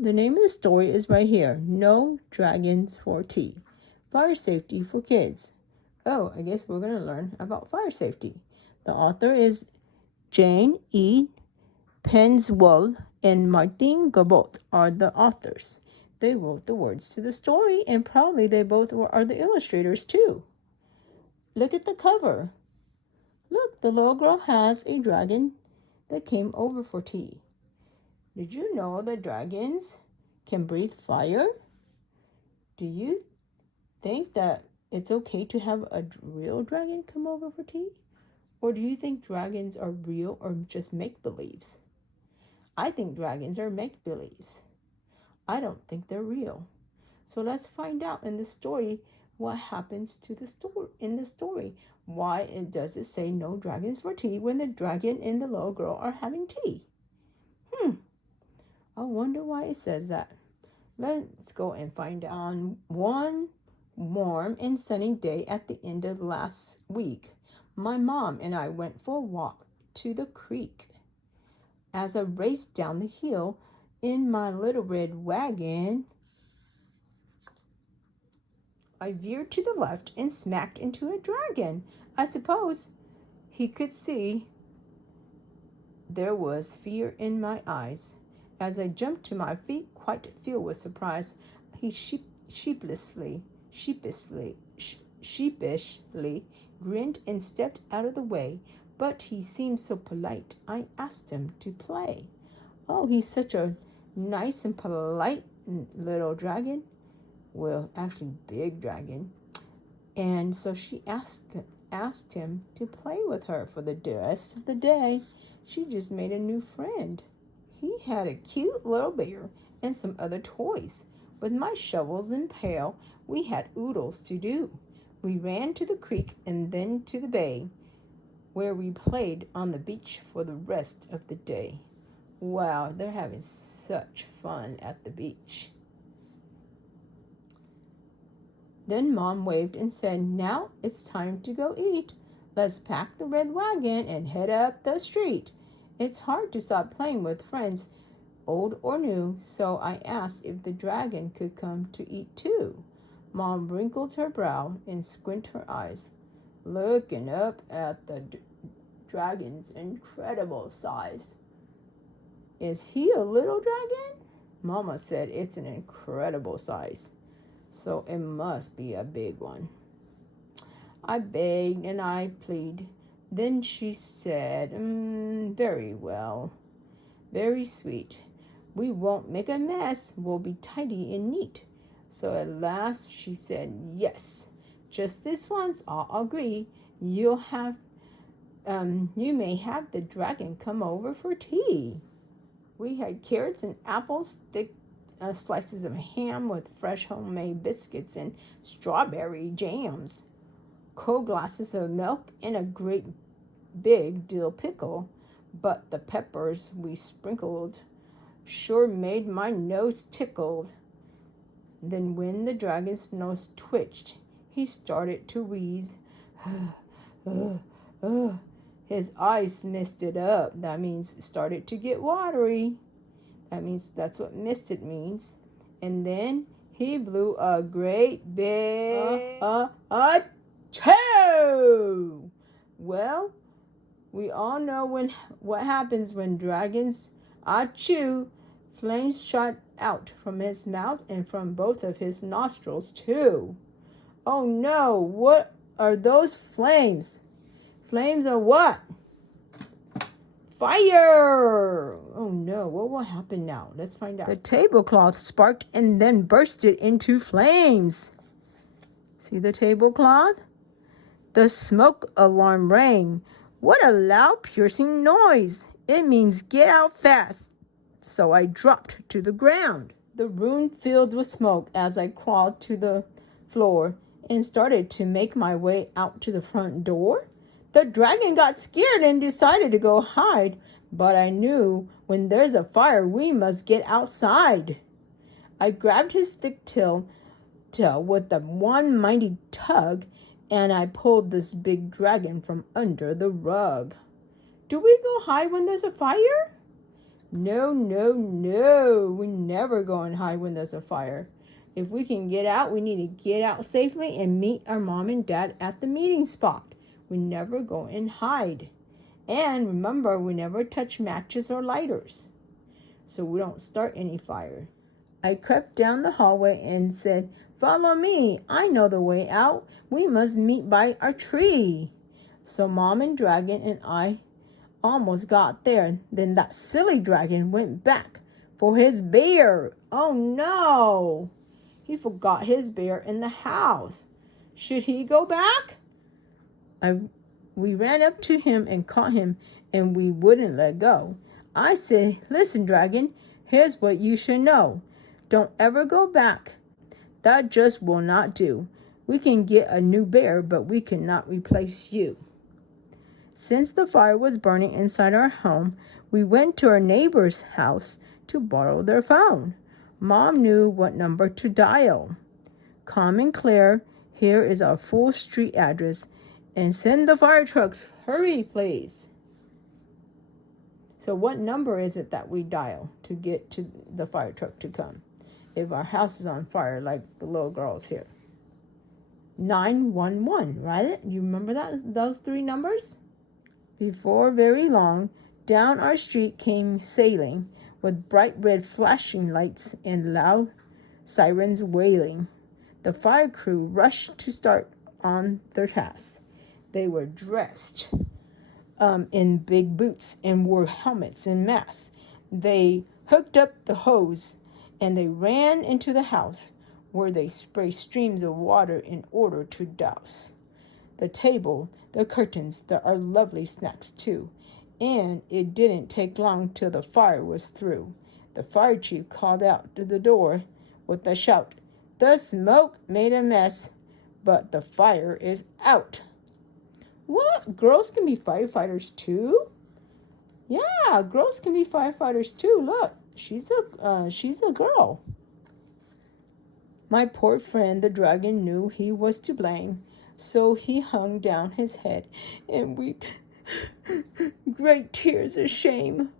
The name of the story is right here. No Dragons forTea. Fire Safety for Kids. Oh, I guess we're going to learn about fire safety. The author is Jane E. Penswell and Martin Gabot are the authors. They wrote the words to the story, and probably they both are the illustrators too. Look at the cover. Look, the little girl has a dragon that came over for tea. Did you know that dragons can breathe fire? Do you think that it's okay to have a real dragon come over for tea? Or do you think dragons are real or just make-believes? I think dragons are make-believes. I don't think they're real. So let's find out in the story what happens to the story in the story. Why does it say no dragons for tea when the dragon and the little girl are having tea? I wonder why it says that. Let's go and find out. On one warm and sunny day at the end of last week, my mom and I went for a walk to the creek. As I raced down the hill in my little red wagon, I veered to the left and smacked into a dragon. I suppose he could see there was fear in my eyes. As I jumped to my feet, quite filled with surprise, he sheepishly grinned and stepped out of the way. But he seemed so polite, I asked him to play. Oh, he's such a nice and polite little dragon. Well, actually, big dragon. And so she asked him to play with her for the rest of the day. She just made a new friend. He had a cute little bear and some other toys. With my shovels and pail, we had oodles to do. We ran to the creek and then to the bay, where we played on the beach for the rest of the day. Wow, they're having such fun at the beach. Then Mom waved and said, "Now it's time to go eat. Let's pack the red wagon and head up the street." It's hard to stop playing with friends, old or new, so I asked if the dragon could come to eat too. Mom wrinkled her brow and squinted her eyes, looking up at the dragon's incredible size. "Is he a little dragon?" Mama said it's an incredible size, so it must be a big one. I begged and I pleaded. Then she said, "Very well, very sweet. We won't make a mess. We'll be tidy and neat." So at last she said, "Yes, just this once I'll agree. You may have the dragon come over for tea." We had carrots and apples, thick slices of ham with fresh homemade biscuits and strawberry jams, cold glasses of milk, and a great big dill pickle. But the peppers we sprinkled sure made my nose tickled. Then when the dragon's nose twitched, he started to wheeze. His eyes misted up. That means it started to get watery. That's what misted means. And then he blew a great big achoo! Well, we all know what happens when dragons achoo. Flames shot out from his mouth and from both of his nostrils too. Oh no, what are those flames? Flames are what? Fire! Oh no, what will happen now? Let's find out. The tablecloth sparked and then bursted into flames. See the tablecloth? The smoke alarm rang. What a loud, piercing noise! It means get out fast. So I dropped to the ground. The room filled with smoke as I crawled to the floor and started to make my way out to the front door. The dragon got scared and decided to go hide, but I knew when there's a fire, we must get outside. I grabbed his thick tail with the one mighty tug, and I pulled this big dragon from under the rug. Do we go hide when there's a fire? No, no, no. We never go and hide when there's a fire. If we can get out, we need to get out safely and meet our mom and dad at the meeting spot. We never go and hide. And remember, we never touch matches or lighters, so we don't start any fire. I crept down the hallway and said, "Follow me. I know the way out. We must meet by our tree." So Mom and Dragon and I almost got there. Then that silly dragon went back for his bear. Oh no! He forgot his bear in the house. Should he go back? We ran up to him and caught him, and we wouldn't let go. I said, "Listen, dragon, here's what you should know. Don't ever go back. That just will not do. We can get a new bear, but we cannot replace you." Since the fire was burning inside our home, we went to our neighbor's house to borrow their phone. Mom knew what number to dial. "Calm and clear, here is our full street address, and send the fire trucks. Hurry, please." So what number is it that we dial to get to the fire truck to come if our house is on fire, like the little girls here? 911, right? You remember those three numbers? Before very long, down our street came sailing, with bright red flashing lights and loud sirens wailing. The fire crew rushed to start on their task. They were dressed in big boots and wore helmets and masks. They hooked up the hose and they ran into the house, where they sprayed streams of water in order to douse the table, the curtains, there are lovely snacks too. And it didn't take long till the fire was through. The fire chief called out to the door with a shout, "The smoke made a mess, but the fire is out." What? Girls can be firefighters too? Yeah, girls can be firefighters too. Look, she's a girl. My poor friend, the dragon, knew he was to blame, so he hung down his head and wept great tears of shame.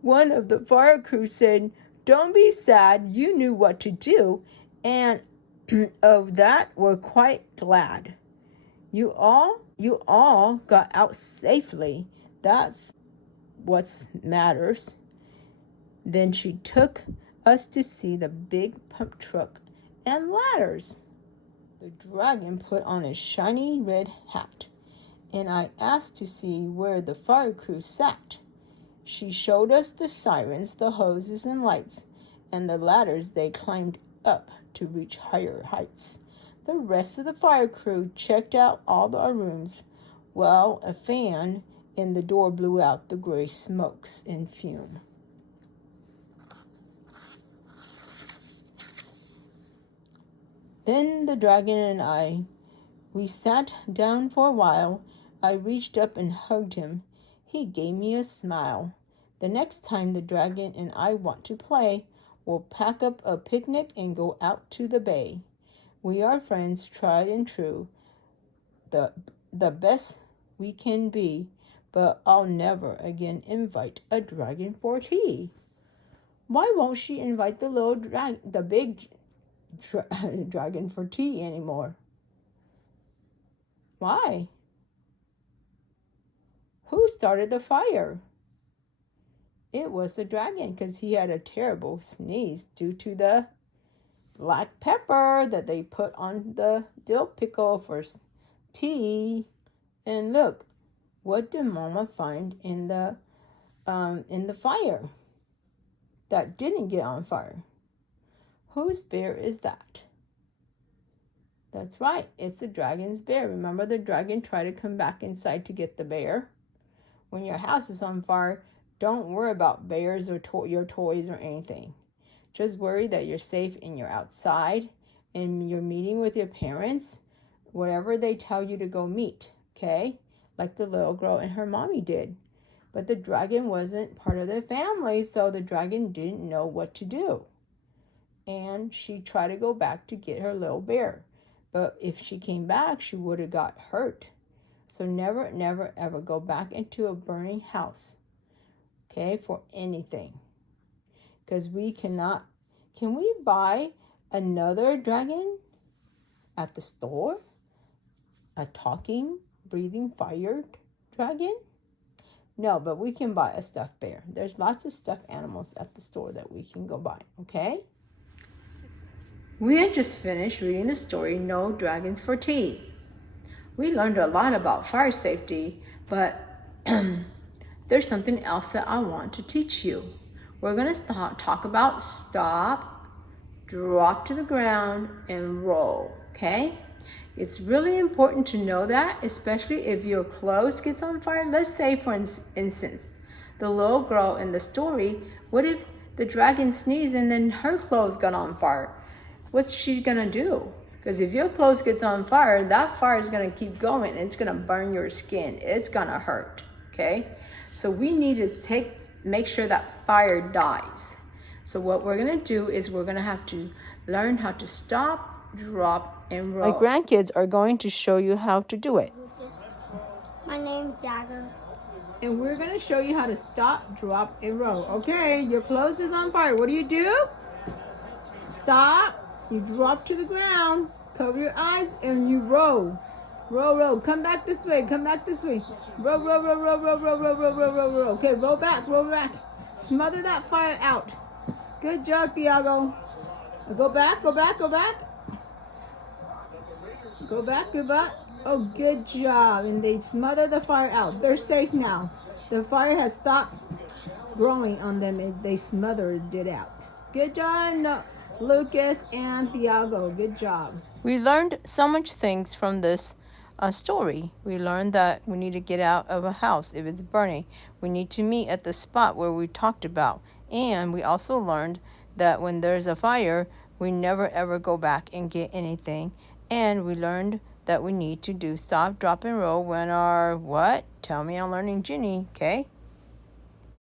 One of the fire crew said, "Don't be sad, you knew what to do, and of that we're quite glad. You all got out safely. That's what matters." Then she took us to see the big pump truck and ladders. The dragon put on a shiny red hat, and I asked to see where the fire crew sat. She showed us the sirens, the hoses and lights, and the ladders they climbed up to reach higher heights. The rest of the fire crew checked out all our rooms, while a fan in the door blew out the gray smokes and fume. Then the dragon and we sat down for a while. I reached up and hugged him. He gave me a smile. The next time the dragon and I want to play, we'll pack up a picnic and go out to the bay. We are friends, tried and true, the best we can be, but I'll never again invite a dragon for tea. Why won't she invite the big dragon for tea anymore? Why? Who started the fire? It was the dragon, because he had a terrible sneeze due to the black pepper that they put on the dill pickle for tea. And look, what did Mama find in the fire that didn't get on fire? Whose bear is that? That's right, it's the dragon's bear. Remember, the dragon tried to come back inside to get the bear. When your house is on fire, don't worry about bears or your toys or anything. Just worry that you're safe and you're outside and you're meeting with your parents, wherever they tell you to go meet, okay? Like the little girl and her mommy did. But the dragon wasn't part of their family, so the dragon didn't know what to do. And she tried to go back to get her little bear. But if she came back, she would have got hurt. So never, never, ever go back into a burning house, okay, for anything. because we cannot. Can we buy another dragon at the store? A talking, breathing fire dragon? No, but we can buy a stuffed bear. There's lots of stuffed animals at the store that we can go buy, okay? We had just finished reading the story, No Dragons for Tea. We learned a lot about fire safety, but there's something else that I want to teach you. We're going to talk about stop, drop to the ground, and roll, okay? It's really important to know that, especially if your clothes gets on fire. Let's say, for instance, the little girl in the story, what if the dragon sneezed and then her clothes got on fire? What's she gonna do? Because if your clothes gets on fire, that fire is gonna keep going. It's gonna burn your skin. It's gonna hurt, okay? So we need to make sure that fire dies. So what we're gonna do is we're gonna have to learn how to stop, drop, and roll. My grandkids are going to show you how to do it. My name's Zago. And we're gonna show you how to stop, drop, and roll. Okay, your clothes is on fire. What do? Stop. You drop to the ground, cover your eyes, and you roll. Roll, roll. Come back this way. Come back this way. Roll, roll, roll, roll, roll, roll, roll, roll, roll, roll, roll. Okay, roll back, roll back. Smother that fire out. Good job, Thiago. Go back, go back, go back. Go back, go back. Oh, good job. And they smother the fire out. They're safe now. The fire has stopped growing on them and they smothered it out. Good job, Lucas and Thiago. Good job. We learned so much things from this story. We learned that we need to get out of a house if it's burning. We need to meet at the spot where we talked about. And we also learned that when there's a fire, we never ever go back and get anything. And we learned that we need to do stop, drop, and roll when our what? Tell me I'm learning Ginny, okay?